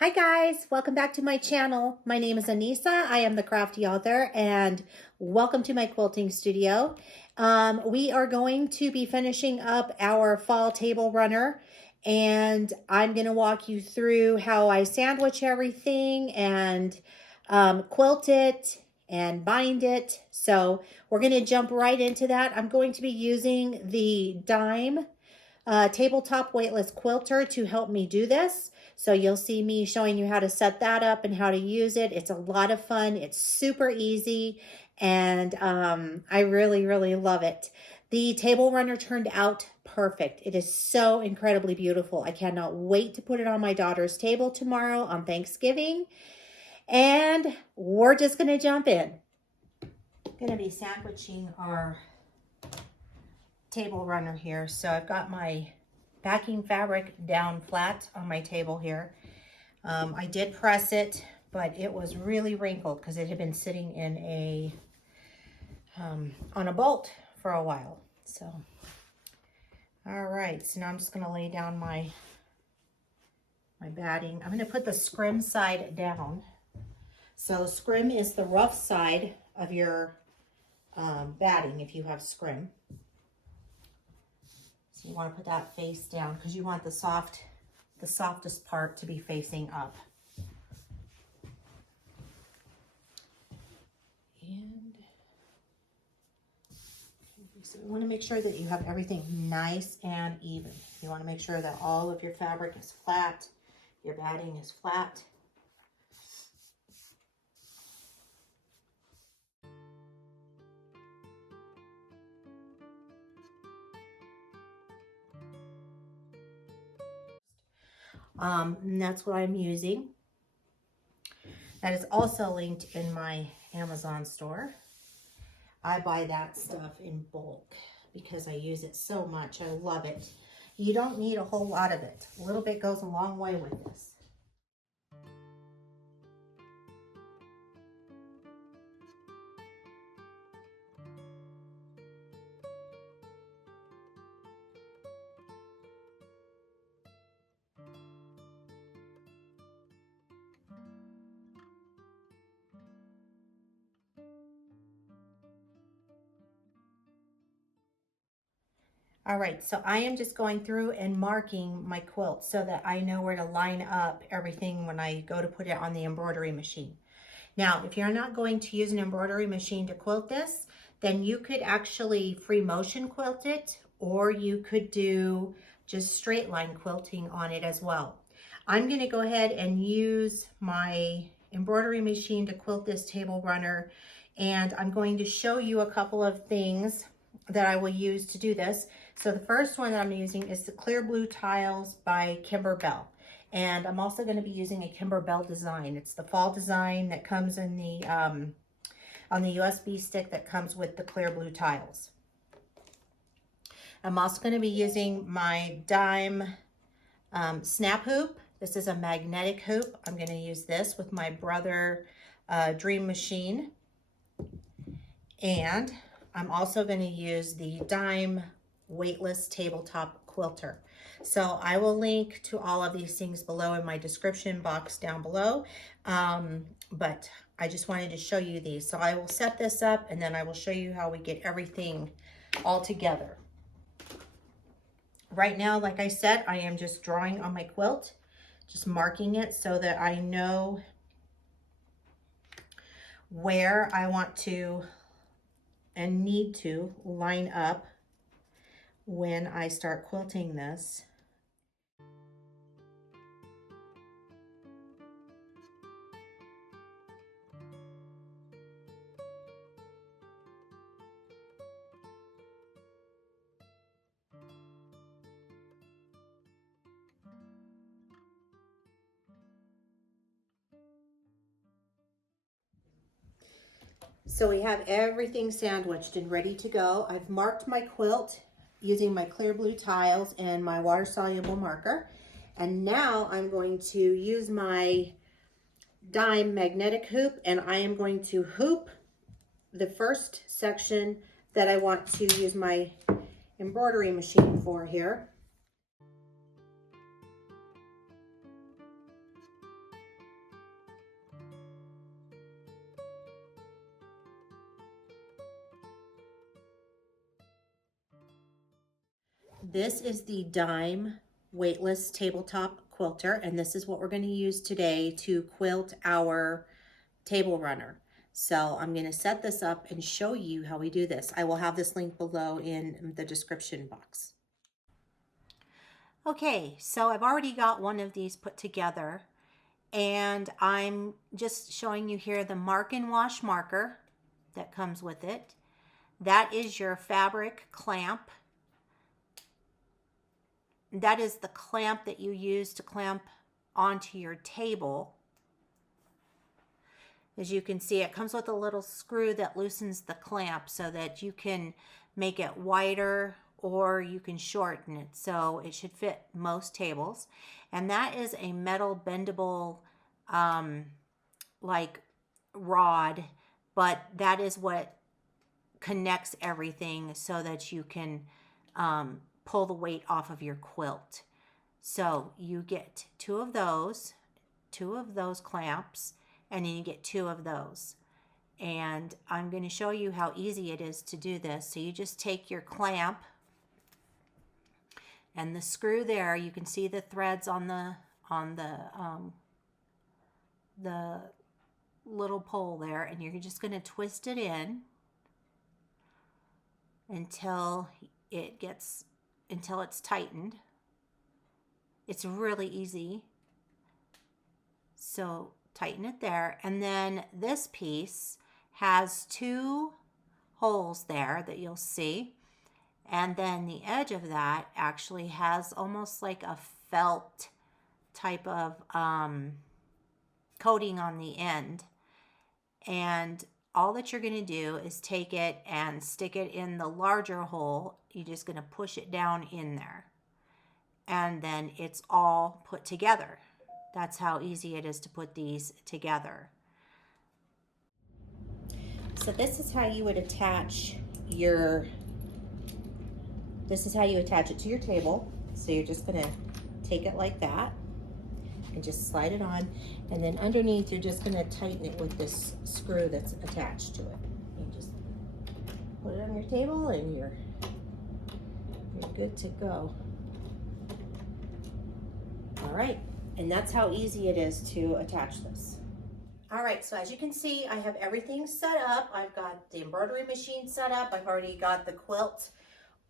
Hi guys, welcome back to my channel. My name is Anissa. I am the Crafty author and welcome to my quilting studio. We are going to be finishing up our fall table runner and I'm going to walk you through how I sandwich everything and quilt it and bind it. So we're going to jump right into that. I'm going to be using the Dime Tabletop Weightless Quilter to help me do this. So you'll see me showing you how to set that up and how to use it. It's a lot of fun. It's super easy and I really love it. The table runner turned out perfect. It is so incredibly beautiful. I cannot wait to put it on my daughter's table tomorrow on Thanksgiving. And we're just going to jump in. I'm going to be sandwiching our table runner here. So I've got my backing fabric down flat on my table here. I did press it, but it was really wrinkled because it had been sitting in a on a bolt for a while. So all right, so now I'm just going to lay down my batting. I'm going to put the scrim side down. So scrim is the rough side of your batting if you have scrim. So you want to put that face down because you want the softest part to be facing up. And so you want to make sure that you have everything nice and even. You want to make sure that all of your fabric is flat, your batting is flat. And that's what I'm using. That is also linked in my Amazon store. I buy that stuff in bulk because I use it so much. I love it. You don't need a whole lot of it. A little bit goes a long way with this. All right, so I am just going through and marking my quilt so that I know where to line up everything when I go to put it on the embroidery machine. Now, if you're not going to use an embroidery machine to quilt this, then you could actually free motion quilt it, or you could do just straight line quilting on it as well. I'm going to go ahead and use my embroidery machine to quilt this table runner, and I'm going to show you a couple of things that I will use to do this. So the first one that I'm using is the Clear Blue Tiles by Kimberbell. And I'm also going to be using a Kimberbell design. It's the fall design that comes in the on the USB stick that comes with the Clear Blue Tiles. I'm also going to be using my Dime snap hoop. This is a magnetic hoop. I'm going to use this with my Brother Dream Machine. And I'm also going to use the Dime Weightless Tabletop Quilter. So I will link to all of these things below in my description box down below. But I just wanted to show you these. So I will set this up and then I will show you how we get everything all together. Right now, like I said, I am just drawing on my quilt, just marking it so that I know where I want to and need to line up when I start quilting this. So we have everything sandwiched and ready to go. I've marked my quilt using my Clear Blue tiles and my water-soluble marker. And now I'm going to use my Dime magnetic hoop and I am going to hoop the first section that I want to use my embroidery machine for here. This is the Dime Weightless Tabletop Quilter, and this is what we're going to use today to quilt our table runner. So I'm going to set this up and show you how we do this. I will have this link below in the description box. Okay, so I've already got one of these put together, and I'm just showing you here the mark and wash marker that comes with it. That is your fabric clamp. That is the clamp that you use to clamp onto your table. As you can see, it comes with a little screw that loosens the clamp so that you can make it wider or you can shorten it. So it should fit most tables. And that is a metal bendable like rod, but that is what connects everything so that you can pull the weight off of your quilt. So you get two of those clamps, and then you get two of those. And I'm going to show you how easy it is to do this. So you just take your clamp and the screw there. You can see the threads on the little pole there, and you're just going to twist it in until it's tightened. It's really easy. So tighten it there, and then this piece has two holes there that you'll see, and then the edge of that actually has almost like a felt type of coating on the end. And all that you're going to do is take it and stick it in the larger hole. You're just going to push it down in there, and then it's all put together. That's how easy it is to put these together. So this is how you would attach it to your table. So you're just going to take it like that and just slide it on, and then underneath you're just going to tighten it with this screw that's attached to it. You just put it on your table and you're good to go. All right, and that's how easy it is to attach this. All right, so as you can see, I have everything set up. I've got the embroidery machine set up. I've already got the quilt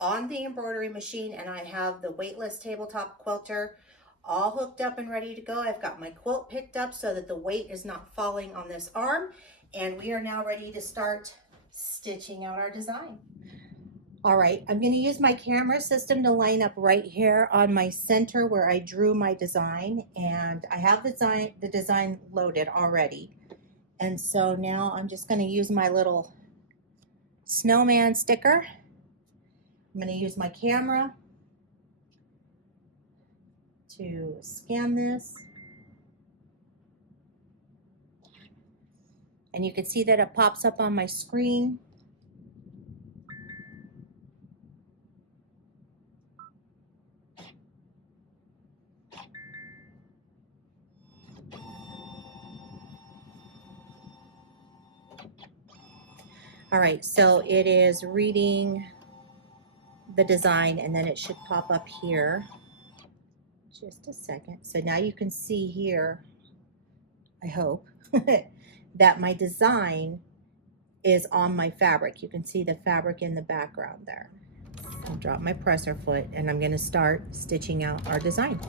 on the embroidery machine, and I have the weightless tabletop quilter all hooked up and ready to go. I've got my quilt picked up so that the weight is not falling on this arm, and we are now ready to start stitching out our design. All right, I'm going to use my camera system to line up right here on my center where I drew my design, and I have the design loaded already. And so now I'm just going to use my little snowman sticker. I'm going to use my camera to scan this. And you can see that it pops up on my screen. All right, so it is reading the design, and then it should pop up here. Just a second. So now you can see here, I hope, that my design is on my fabric. You can see the fabric in the background there. I'll drop my presser foot, and I'm going to start stitching out our design.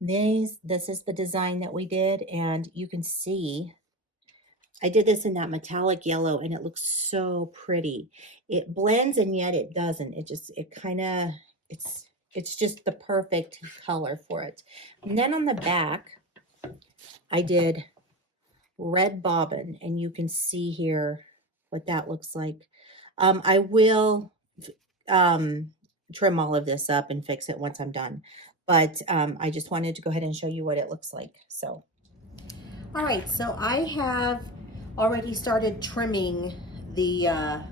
This is the design that we did, and you can see I did this in that metallic yellow, and it looks so pretty. It blends, and yet it doesn't. It's just the perfect color for it. And then on the back, I did red bobbin, and you can see here what that looks like. I will trim all of this up and fix it once I'm done. But I just wanted to go ahead and show you what it looks like. So, all right, so I have already started trimming the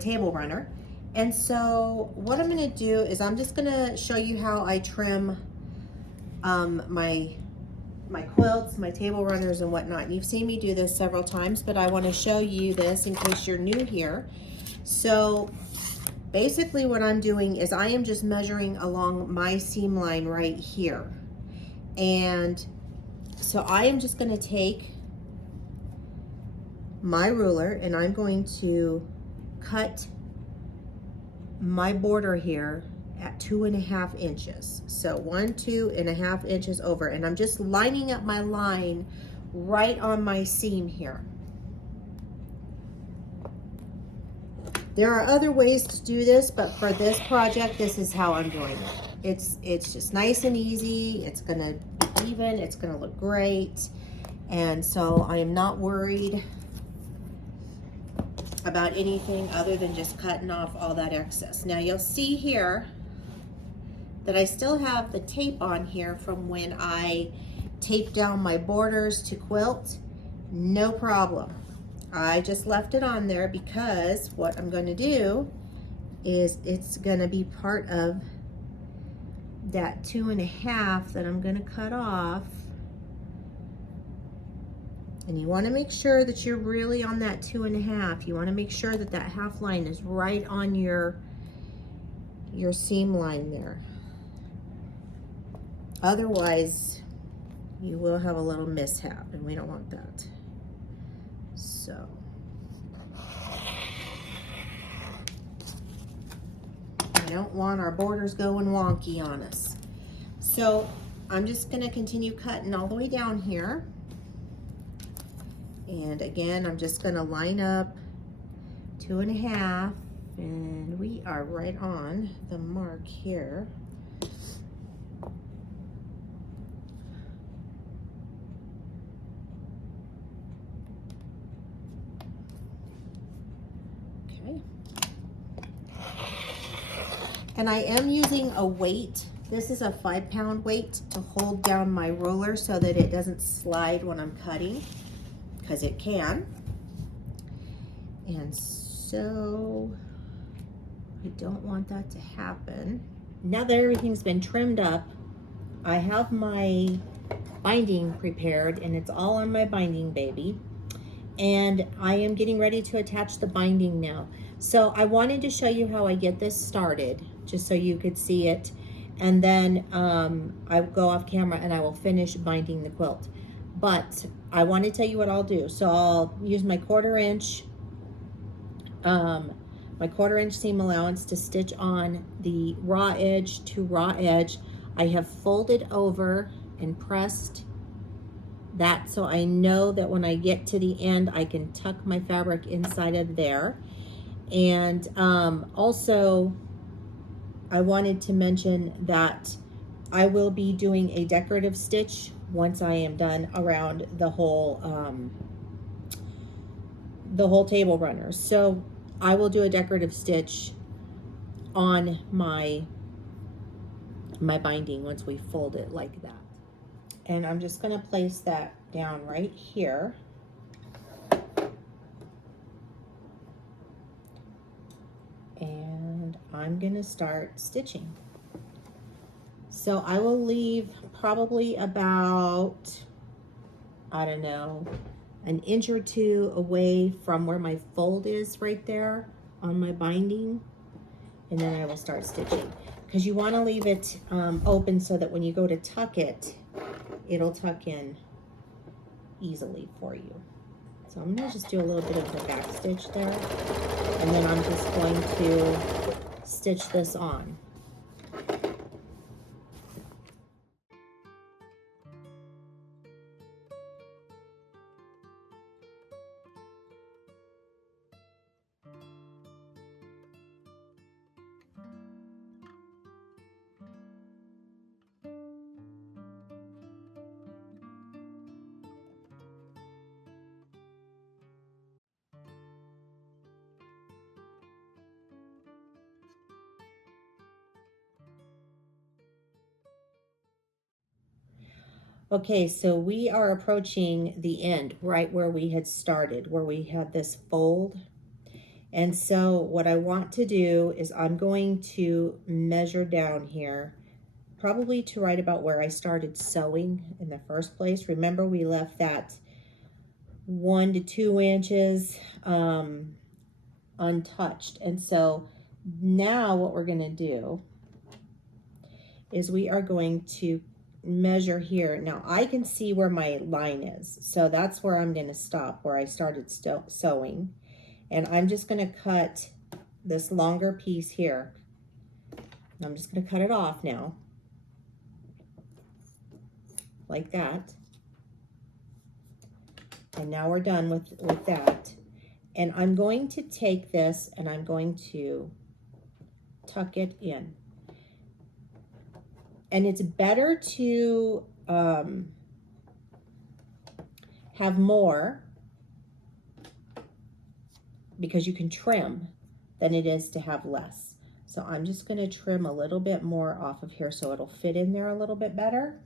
table runner. And so what I'm going to do is I'm just going to show you how I trim my quilts, my table runners and whatnot. You've seen me do this several times, but I want to show you this in case you're new here. So basically what I'm doing is I am just measuring along my seam line right here. And so I am just going to take my ruler and I'm going to cut my border here at 2.5 inches. So 2.5 inches over, and I'm just lining up my line right on my seam here. There are other ways to do this, but for this project, this is how I'm doing it. It's just nice and easy. It's gonna be even, it's gonna look great. And so I am not worried about anything other than just cutting off all that excess. Now you'll see here that I still have the tape on here from when I taped down my borders to quilt. No problem. I just left it on there because what I'm going to do is it's going to be part of that 2.5 that I'm going to cut off. And you want to make sure that you're really on that 2.5. You want to make sure that that half line is right on your seam line there. Otherwise, you will have a little mishap, and we don't want that. So, we don't want our borders going wonky on us. So, I'm just going to continue cutting all the way down here. And again, I'm just going to line up 2.5, and we are right on the mark here. Okay. And I am using a weight. This is a 5-pound weight to hold down my ruler so that it doesn't slide when I'm cutting, because it can. And so I don't want that to happen. Now that everything's been trimmed up, I have my binding prepared, and it's all on my binding baby. And I am getting ready to attach the binding now. So I wanted to show you how I get this started, just so you could see it. And then I will go off camera and I will finish binding the quilt. But I want to tell you what I'll do. So I'll use my 1/4 inch, seam allowance to stitch on the raw edge to raw edge. I have folded over and pressed that so I know that when I get to the end, I can tuck my fabric inside of there. And also, I wanted to mention that I will be doing a decorative stitch once I am done around the whole table runner. So I will do a decorative stitch on my binding once we fold it like that. And I'm just going to place that down right here. And I'm going to start stitching. So I will leave probably about, I don't know, an inch or two away from where my fold is right there on my binding. And then I will start stitching. Because you want to leave it open so that when you go to tuck it, it'll tuck in easily for you. So I'm going to just do a little bit of the back stitch there, and then I'm just going to stitch this on. Okay, so we are approaching the end, right where we had started, where we had this fold. And so what I want to do is I'm going to measure down here, probably to right about where I started sewing in the first place. Remember, we left that 1 to 2 inches untouched. And so now what we're going to do is we are going to measure here. Now I can see where my line is, so that's where I'm going to stop, where I started sewing. And I'm just going to cut this longer piece here. I'm just going to cut it off now, like that. And now we're done with that. And I'm going to take this and I'm going to tuck it in. And it's better to have more, because you can trim, than it is to have less. So I'm just going to trim a little bit more off of here so it'll fit in there a little bit better.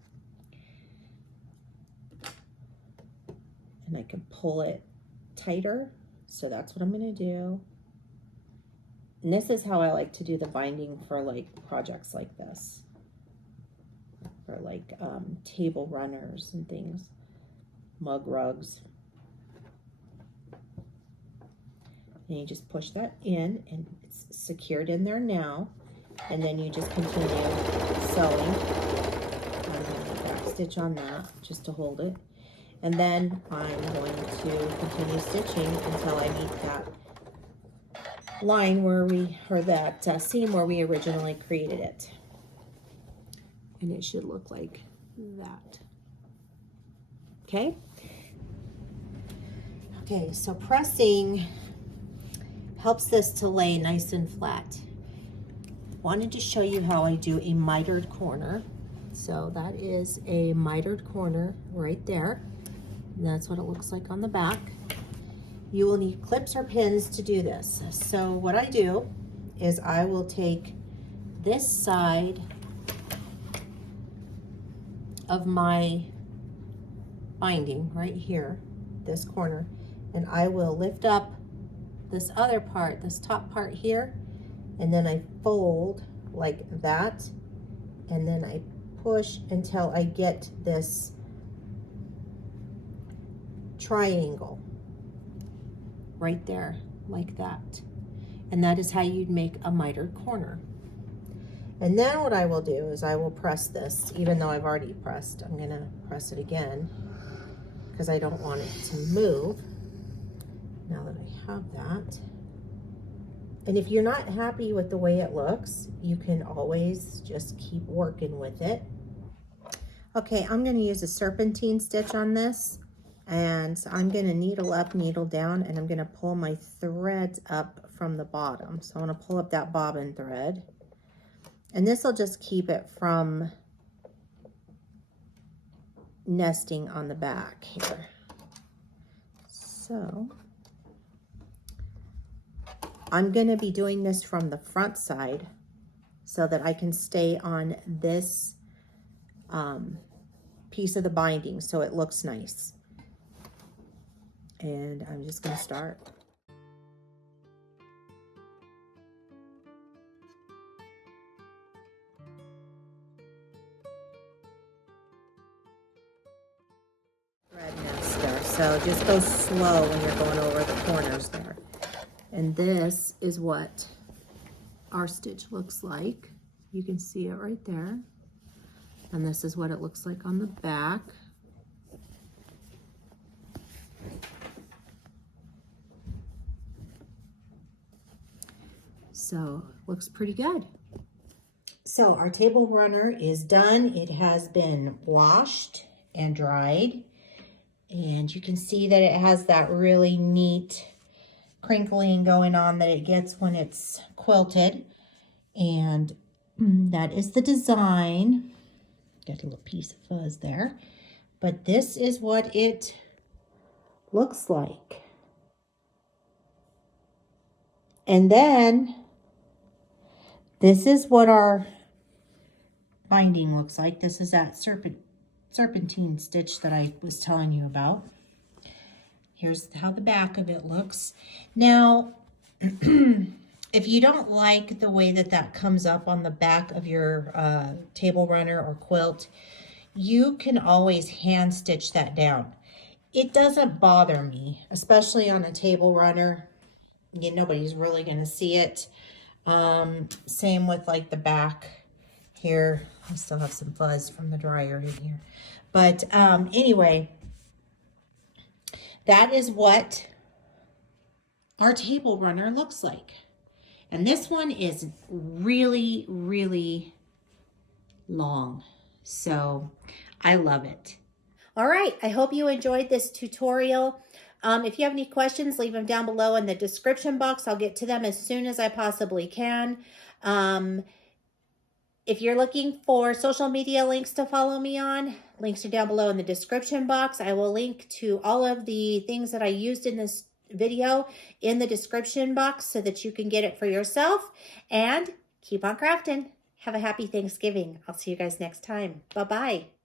And I can pull it tighter. So that's what I'm going to do. And this is how I like to do the binding for like projects like this. For like table runners and things, mug rugs. And you just push that in and it's secured in there now. And then you just continue sewing. I'm going to back stitch on that just to hold it. And then I'm going to continue stitching until I meet that line where or that seam where we originally created it. And it should look like that. Okay? Okay, so pressing helps this to lay nice and flat. Wanted to show you how I do a mitered corner. So that is a mitered corner right there. And that's what it looks like on the back. You will need clips or pins to do this. So what I do is I will take this side of my binding right here, this corner, and I will lift up this other part, this top part here, and then I fold like that, and then I push until I get this triangle right there, like that. And that is how you'd make a mitered corner. And then what I will do is I will press this, even though I've already pressed. I'm going to press it again because I don't want it to move now that I have that. And if you're not happy with the way it looks, you can always just keep working with it. Okay, I'm going to use a serpentine stitch on this. And so I'm going to needle up, needle down, and I'm going to pull my threads up from the bottom. So I'm going to pull up that bobbin thread. And this will just keep it from nesting on the back here. So I'm going to be doing this from the front side so that I can stay on this piece of the binding so it looks nice. And I'm just going to start. Thread nester. So just go slow when you're going over the corners there. And this is what our stitch looks like. You can see it right there. And this is what it looks like on the back. So looks pretty good. So our table runner is done. It has been washed and dried. And you can see that it has that really neat crinkling going on that it gets when it's quilted. And that is the design. Got a little piece of fuzz there. But this is what it looks like. And then this is what our binding looks like. This is that serpentine stitch that I was telling you about. Here's how the back of it looks. Now, if you don't like the way that that comes up on the back of your table runner or quilt, you can always hand stitch that down. It doesn't bother me, especially on a table runner. Nobody's really going to see it. Same with like the back here. I still have some fuzz from the dryer in here. But anyway, that is what our table runner looks like. And this one is really, really long. So I love it. All right, I hope you enjoyed this tutorial. If you have any questions, leave them down below in the description box. I'll get to them as soon as I possibly can. If you're looking for social media links to follow me on, links are down below in the description box. I will link to all of the things that I used in this video in the description box so that you can get it for yourself. And keep on crafting. Have a happy Thanksgiving. I'll see you guys next time. Bye-bye.